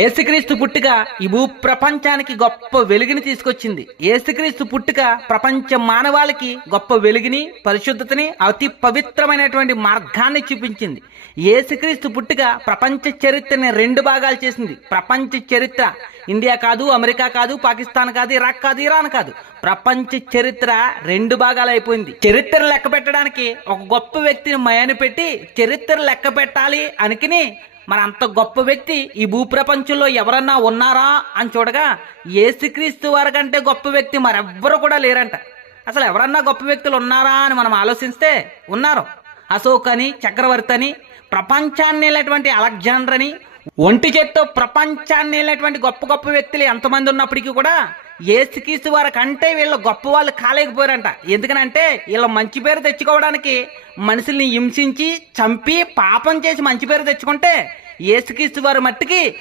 ఏసుక్రీస్తు పుట్టుక ఈ భూ ప్రపంచానికి గొప్ప వెలుగుని తీసుకొచ్చింది. ఏసుక్రీస్తు పుట్టుక ప్రపంచ మానవాళికి గొప్ప వెలుగుని పరిశుద్ధతని అతి పవిత్రమైనటువంటి మార్గాన్ని చూపించింది. ఏసుక్రీస్తు పుట్టుక ప్రపంచ చరిత్రని రెండు భాగాలు చేసింది. ప్రపంచ చరిత్ర ఇండియా కాదు అమెరికా కాదు పాకిస్తాన్ కాదు ఇరాక్ కాదు ఇరాన్ కాదు. ప్రపంచ చరిత్ర రెండు భాగాలు అయిపోయింది. చరిత్ర లెక్క పెట్టడానికి ఒక గొప్ప వ్యక్తిని మయాన్ని పెట్టి చరిత్ర లెక్క పెట్టాలి అనికిని మరి అంత గొప్ప వ్యక్తి ఈ భూప్రపంచంలో ఎవరన్నా ఉన్నారా అని చూడగా ఏసుక్రీస్తు వారి కంటే గొప్ప వ్యక్తి మరెవ్వరు కూడా లేరంట. అసలు ఎవరన్నా గొప్ప వ్యక్తులు ఉన్నారా అని మనం ఆలోచిస్తే ఉన్నారు. అశోక్ అని చక్రవర్తి అని ప్రపంచాన్ని వెళ్ళేటువంటి అలెగ్జాండర్ అని ఒంటి చేత్తో ప్రపంచాన్ని వెళ్ళేటువంటి గొప్ప గొప్ప వ్యక్తులు ఎంతమంది ఉన్నప్పటికీ కూడా ఏసుక్రీస్తు వారి కంటే వీళ్ళు గొప్ప వాళ్ళు కాలేకపోయారంట. ఎందుకనంటే వీళ్ళ మంచి పేరు తెచ్చుకోవడానికి మనుషుల్ని హింసించి చంపి పాపం చేసి మంచి పేరు తెచ్చుకుంటే ఏసుక్రీస్తు వారి మట్టుకి